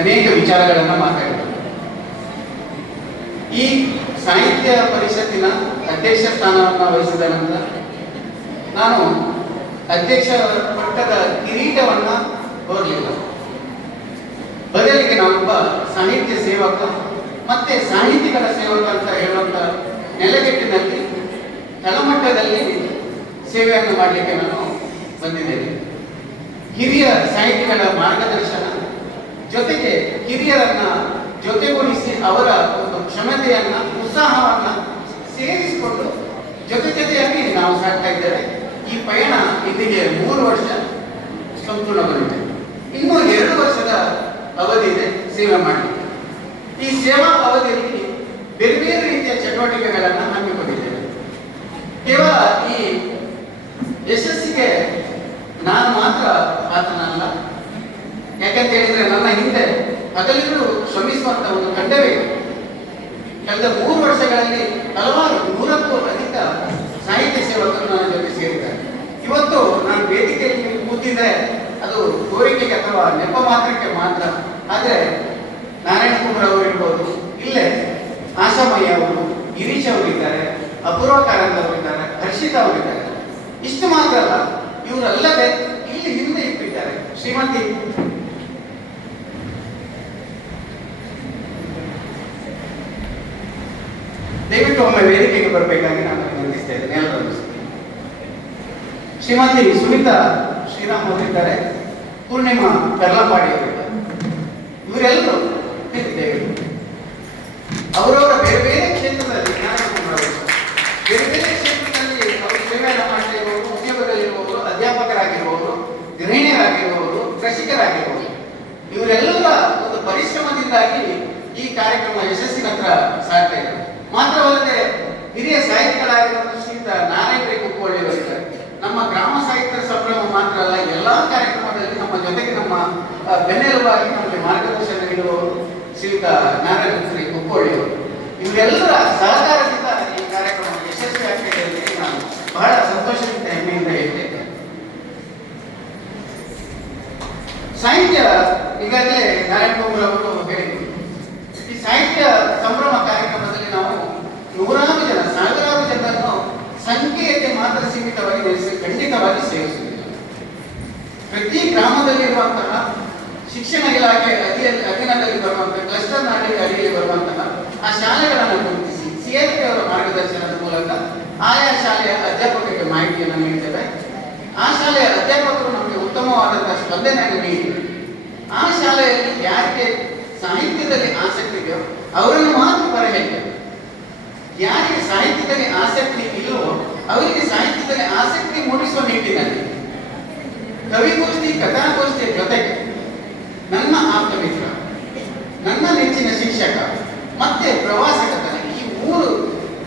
ಅನೇಕ ವಿಚಾರಗಳನ್ನು ಮಾತಾಡಿದರು. ಈ ಸಾಹಿತ್ಯ ಪರಿಷತ್ತಿನ ಅಧ್ಯಕ್ಷ ಸ್ಥಾನವನ್ನು ವಹಿಸಿದ ನಂತರ ನಾನು ಅಧ್ಯಕ್ಷ ಪಟ್ಟದ ಕಿರೀಟವನ್ನ ಹೋಗಲಿಲ್ಲ ಬದಲಿಗೆ ನಾನೊಬ್ಬ ಸಾಹಿತ್ಯ ಸೇವಕ, ಮತ್ತೆ ಸಾಹಿತಿಗಳ ಸೇವಕ ಅಂತ ಹೇಳುವಂತ ನೆಲೆಗಟ್ಟಿನಲ್ಲಿ ತಳಮಟ್ಟದಲ್ಲಿ ಸೇವೆಯನ್ನು ಮಾಡಲಿಕ್ಕೆ ನಾನು ಬಂದಿದ್ದೇನೆ. ಹಿರಿಯ ಸಾಹಿತಿಗಳ ಮಾರ್ಗದರ್ಶನ ಜೊತೆಗೆ ಹಿರಿಯರನ್ನ ಜೊತೆಗೂಡಿಸಿ ಅವರ ಒಂದು ಕ್ಷಮತೆಯನ್ನ, ಉತ್ಸಾಹವನ್ನ ಸೇರಿಸಿಕೊಂಡು ಜೊತೆ ಜೊತೆಯಾಗಿ ನಾವು ಸಾಕ್ತಾ ಇದ್ದೇವೆ. ಈ ಪಯಣ ಇಲ್ಲಿಗೆ ಮೂರು ವರ್ಷ ಸಂಪೂರ್ಣಗೊಂಡಿದೆ. ಇನ್ನೂ ಎರಡು ವರ್ಷದ ಅವಧಿ ಇದೆ ಸೇವೆ ಮಾಡಿ ಈ ಸೇವಾ ಅವಧಿಯಲ್ಲಿ ಬೇರೆ ಬೇರೆ ರೀತಿಯ ಚಟುವಟಿಕೆಗಳನ್ನು ಹಮ್ಮಿಕೊಂಡಿದ್ದೇವೆ. ಕೇವಲ ಈ ಯಶಸ್ಸಿಗೆ ನಾನು ಮಾತ್ರ ಆತನಲ್ಲ ಯಾಕಂತ ಹೇಳಿದ್ರೆ ನನ್ನ ಹಿಂದೆ ಹಗಲಿರುಳು ಶ್ರಮಿಸುವಂತ ಒಂದು ಕಂಡವೇ ಕಳೆದ ಮೂರು ವರ್ಷಗಳಲ್ಲಿ ಹಲವಾರು ನೂರಕ್ಕೂ ಅಧಿಕ ಸಾಹಿತ್ಯ ಸೇವಕರು ನನ್ನ ಜೊತೆ ಸೇರಿದ್ದಾರೆ. ಇವತ್ತು ನಾನು ವೇದಿಕೆಯಲ್ಲಿ ಕೂತಿದ್ರೆ ಅದು ಕೋರಿಕೆಗೆ ಅಥವಾ ನೆಪ ಮಾತ್ರಕ್ಕೆ ಮಾತ್ರ. ಆದ್ರೆ ನಾರಾಯಣ ಕುಮಾರ್ ಅವರು ಇರ್ಬೋದು, ಇಲ್ಲೇ ಆಶಾಮಯ್ಯ ಅವರು, ಗಿರೀಶ್ ಅವರು ಇದ್ದಾರೆ ಅಪೂರ್ವ ಕಾರಂತ ಅವರು ಇದ್ದಾರೆ ಹರ್ಷಿತಾ ಅವರು ಇದ್ದಾರೆ ಇಷ್ಟು ಮಾತ್ರ ಅಲ್ಲ ಇವರಲ್ಲದೆ ಇಲ್ಲಿ ಹಿಂದೆ ಇಟ್ಟಿದ್ದಾರೆ. ಶ್ರೀಮತಿ ದಯವಿಟ್ಟು ಒಮ್ಮೆ ವೇದಿಕೆಗೆ ಬರಬೇಕಾಗಿ ನಾನು ವಿನಂತಿಸ್ತಾ ಇದ್ದೇನೆ. ಎಲ್ಲರೂ ಶ್ರೀಮತಿ ಸುನೀತಾ ಶ್ರೀರಾಮ್ ಅವರಿದ್ದಾರೆ. ಪೂರ್ಣಿಮಾ ಅವರಿದ್ದಾರೆ. ಇವರೆಲ್ಲರೂ ದಯವಿಟ್ಟು. ಅವರವರ ಬೇರೆ ಬೇರೆ ಕ್ಷೇತ್ರದಲ್ಲಿ ಬೇರೆ ಬೇರೆ ಕ್ಷೇತ್ರದಲ್ಲಿ ಅವರು ಸೇವೆಯನ್ನು ಮಾಡ್ತಾ ಇರುವವರು ಉದ್ಯೋಗದಲ್ಲಿರುವವರು ಅಧ್ಯಾಪಕರಾಗಿರುವವರು ಗೃಹಿಣಿಯರಾಗಿರುವವರು ಕೃಷಿಕರಾಗಿರುವವರು ಇವರೆಲ್ಲರ ಒಂದು ಪರಿಶ್ರಮದಿಂದಾಗಿ ಈ ಕಾರ್ಯಕ್ರಮ ಯಶಸ್ಸಿನತ್ರ ಸಾಗ್ತಾ ಇದೆ. ಮಾತ್ರವಲ್ಲದೆ ಹಿರಿಯ ಶ್ರೀಯುತ ನಾರಾಯಣ ಕುಪ್ಪಳ್ಳಿ ಅವರಿಗೆ ನಮ್ಮ ಗ್ರಾಮ ಸಾಹಿತ್ಯ ಸಂಭ್ರಮ ಮಾತ್ರ ಅಲ್ಲ, ಎಲ್ಲಾ ಕಾರ್ಯಕ್ರಮದಲ್ಲಿ ನಮ್ಮ ಜೊತೆಗೆ ನಮ್ಮ ಬೆನ್ನೆಲುಬಾಗಿ ನಮಗೆ ಮಾರ್ಗದರ್ಶನ ನೀಡುವವರು ಶ್ರೀಯುತ ನಾರಾಯಣ ಶ್ರೀ ಕುಪ್ಪಳ್ಳಿ ಅವರು. ಇವರೆಲ್ಲರ ಸಹಕಾರದಿಂದ ಈ ಕಾರ್ಯಕ್ರಮ ಯಶಸ್ವಿಯಾಗಿದೆ ನಾನು ಬಹಳ ಸಂತೋಷದಿಂದ ಹೆಮ್ಮೆಯಿಂದ ಹೇಳ್ತೇನೆ ಸಾಹಿತ್ಯ, ಈಗಾಗಲೇ ನಾರಾಯಣ ಅವರು ಹೇಳಿದರು. ಈ ಸಾಹಿತ್ಯ ಸಂಭ್ರಮ ಕಾರ್ಯಕ್ರಮದಲ್ಲಿ ನಾವು ನೂರಾರು ಜನ, ಸಾವಿರಾರು ಜನರನ್ನು ಸಂಖ್ಯೆಯಲ್ಲಿ ಮಾತ್ರ ಸೀಮಿತವಾಗಿ ಖಂಡಿತವಾಗಿ ಸೇವಿಸುವುದಿಲ್ಲ ಪ್ರತಿ ಗ್ರಾಮದಲ್ಲಿರುವಂತಹ ಶಿಕ್ಷಣ ಇಲಾಖೆ ಅಧಿಯಲ್ಲಿ ಅಧೀನದಲ್ಲಿ ಬರುವಂತಹ ಕ್ಲಸ್ಟರ್ ನಾಟಕ ಅಡಿಯಲ್ಲಿ ಬರುವಂತಹ ಆ ಶಾಲೆಗಳನ್ನು ಗುರುತಿಸಿ ಸಿಎಲ್ಪಿ ಅವರ ಮಾರ್ಗದರ್ಶನದ ಮೂಲಕ ಆಯಾ ಶಾಲೆಯ ಅಧ್ಯಾಪಕರಿಗೆ ಮಾಹಿತಿಯನ್ನು ನೀಡಿದ್ದೇವೆ ಆ ಶಾಲೆಯ ಅಧ್ಯಾಪಕರು ನಮಗೆ ಉತ್ತಮವಾದಂತಹ ಸ್ಪಂದನೆಯನ್ನು ನೀಡಿ ಆ ಶಾಲೆಯಲ್ಲಿ ಯಾರಿಗೆ ಸಾಹಿತ್ಯದಲ್ಲಿ ಆಸಕ್ತಿ ಇದೆಯೋ ಅವರನ್ನು ಮಾತ್ರ ಬರ ಹೇಳ್ತೇವೆ ಯಾರಿಗೆ ಸಾಹಿತ್ಯದಲ್ಲಿ ಆಸಕ್ತಿ ಇಲ್ಲವೋ ಅವರಿಗೆ ಸಾಹಿತ್ಯದಲ್ಲಿ ಆಸಕ್ತಿ ಮೂಡಿಸುವ ನಿಟ್ಟಿನಲ್ಲಿ ಕವಿಗೋಷ್ಠಿ ಕಥಾಗೋಷ್ಠಿಯ ಜೊತೆಗೆ ನನ್ನ ಆಪ್ತ ಮಿತ್ರ ನನ್ನ ನೆಚ್ಚಿನ ಶಿಕ್ಷಕ, ಮತ್ತೆ ಪ್ರವಾಸ ಕಥನ ಈ ಮೂರು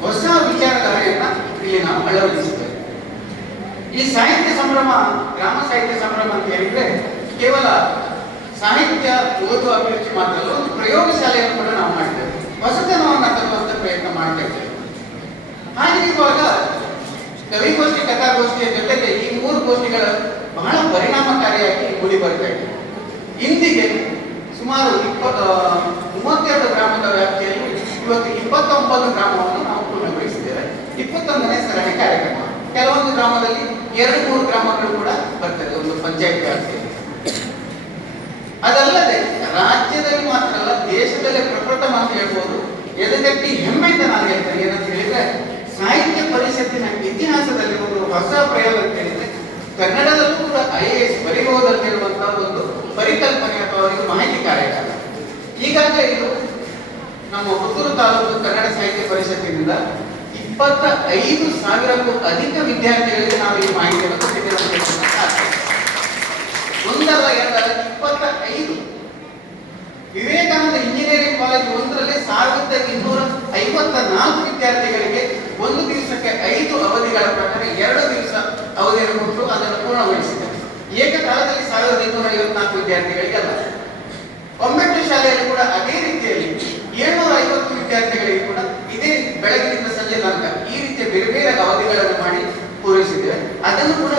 ಹೊಸ ವಿಚಾರಧಾರೆಯನ್ನ ಇಲ್ಲಿ ನಾವು ಅಳವಡಿಸುತ್ತೇವೆ ಈ ಸಾಹಿತ್ಯ ಸಂಭ್ರಮ, ಗ್ರಾಮ ಸಾಹಿತ್ಯ ಸಂಭ್ರಮ ಅಂತ ಹೇಳಿದ್ರೆ ಕೇವಲ ಸಾಹಿತ್ಯ ಓದುವ ಅಭಿರುಚಿ ಮಾತ್ರ ಒಂದು ಪ್ರಯೋಗಶಾಲೆಯನ್ನು ಕೂಡ ನಾವು ಮಾಡ್ತೇವೆ ಹೊಸತನವನ್ನು ತರುವಂತ ಪ್ರಯತ್ನ ಮಾಡ್ತಾ ಇದ್ದೇವೆ ಹಾಗಿರುವಾಗ ಕವಿಗೋಷ್ಠಿ ಕಥಾಗೋಷ್ಠಿಯ ಜೊತೆಗೆ ಈ ಮೂರು ಗೋಷ್ಠಿಗಳ ಬಹಳ ಪರಿಣಾಮಕಾರಿಯಾಗಿ ಮೂಡಿ ಬರ್ತಾ ಇದೆ. ಇಂದಿಗೆ ಸುಮಾರು ಇಪ್ಪತ್ತ ಮೂವತ್ತೆರಡು ಗ್ರಾಮದ ವ್ಯಾಪ್ತಿಯಲ್ಲಿ ಇವತ್ತು ಇಪ್ಪತ್ತೊಂಬತ್ತು ಗ್ರಾಮವನ್ನು ನಾವು ಪೂರ್ಣಗೊಳಿಸಿದ್ದೇವೆ. ಇಪ್ಪತ್ತೊಂದನೇ ಸರಣಿ ಕಾರ್ಯಕ್ರಮ. ಕೆಲವೊಂದು ಗ್ರಾಮದಲ್ಲಿ ಎರಡು ಮೂರು ಗ್ರಾಮಗಳು ಕೂಡ ಬರ್ತದೆ ಒಂದು ಪಂಚಾಯತ್ ವ್ಯಾಪ್ತಿಯಲ್ಲಿ. ಅದಲ್ಲದೆ ರಾಜ್ಯದಲ್ಲಿ ಮಾತ್ರ ಅಲ್ಲ, ದೇಶದಲ್ಲೇ ಪ್ರಪ್ರಥಮ ಅಂತ ಹೇಳ್ಬೋದು. ಎದೆಗಟ್ಟಿ ಹೆಮ್ಮೆಯಿಂದ ನಾನು ಹೇಳ್ತೇನೆ. ಏನಂತ ಹೇಳಿದ್ರೆ, ಸಾಹಿತ್ಯ ಪರಿಷತ್ತಿನ ಇತಿಹಾಸದಲ್ಲಿ ಒಂದು ಹೊಸ ಪ್ರಯೋಗಕ್ಕೆ ಕನ್ನಡದಲ್ಲೂ ಕೂಡ ಐ ಎ ಎಸ್ ಬರೀಬಹುದಂತ ಹೇಳುವಂತಹ ಒಂದು ಪರಿಕಲ್ಪನೆ ಅಥವಾ ಒಂದು ಮಾಹಿತಿ ಕಾರ್ಯಕ್ರಮ ಈಗಾಗಲೇ ಇದು ನಮ್ಮ ಪುತ್ತೂರು ತಾಲೂಕು ಕನ್ನಡ ಸಾಹಿತ್ಯ ಪರಿಷತ್ತಿನಿಂದ ಇಪ್ಪತ್ತ ಐದು ಸಾವಿರಕ್ಕೂ ಅಧಿಕ ವಿದ್ಯಾರ್ಥಿಗಳಿಗೆ ನಾವು ಈ ಮಾಹಿತಿಯನ್ನು. ಒಂದಲ್ಲ ಎರಡಲ್ಲ ಇಪ್ಪತ್ತ ಐದು ವಿವೇಕಾನಂದ ಇಂಜಿನಿಯರಿಂಗ್ ಕಾಲೇಜ್ ಒಂದರಲ್ಲಿ ಸಾವಿರದ ಇನ್ನೂರ ಐವತ್ತ ನಾಲ್ಕು ವಿದ್ಯಾರ್ಥಿಗಳಿಗೆ ಒಂದು ದಿವಸಕ್ಕೆ ಐದು ಅವಧಿಗಳ ಪ್ರಕಾರ ಎರಡು ದಿವಸ ಅವಧಿಯನ್ನು ಕೊಟ್ಟು ಅದನ್ನು ಪೂರ್ಣಗೊಳಿಸಿದ್ದಾರೆ ಏಕಕಾಲದಲ್ಲಿ ಸಾವಿರದ ಇನ್ನೂರ ಐವತ್ನಾಲ್ಕು ವಿದ್ಯಾರ್ಥಿಗಳಿಗೆ ಅಲ್ಲ. ಒಂಬತ್ತು ಶಾಲೆಯಲ್ಲಿ ಕೂಡ ಅದೇ ರೀತಿಯಲ್ಲಿ ಏಳ್ನೂರ ಐವತ್ತು ವಿದ್ಯಾರ್ಥಿಗಳಿಗೆ ಕೂಡ ಇದೇ ಬೆಳಗಿನಿಂದ ಸಂಜೆ ತನಕ ಈ ರೀತಿಯ ಬೇರೆ ಬೇರೆ ಅವಧಿಗಳನ್ನು ಮಾಡಿ ಪೂರೈಸಿದ್ದೇವೆ. ಅದನ್ನು ಕೂಡ